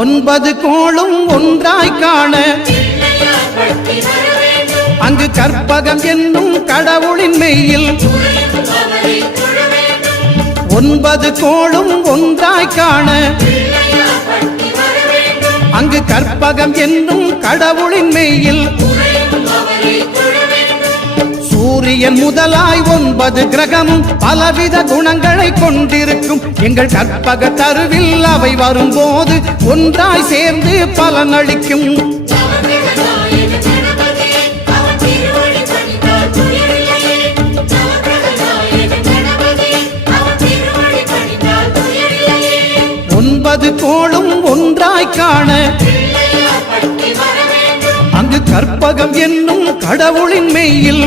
ஒன்பது கோளும் ஒன்றாய் காண அங்கு கற்பகம் என்னும் கடவுளின் மெய்யில் ஒன்பது கோளும் ஒன்றாய் காண அங்கு கற்பகம் என்னும் கடவுளின் மெய்யில் சூரியன் முதலாய் 9 கிரகமும் பலவித குணங்களை கொண்டிருக்கும் எங்கள் கற்பக தருவில் அவை வரும்போது ஒன்றாய் சேர்ந்து பலனளிக்கும். ஒன்பது கோளும் ஒன்றாய் காண அங்கு கற்பகம் என்னும் கடவுளின் மெய்யில்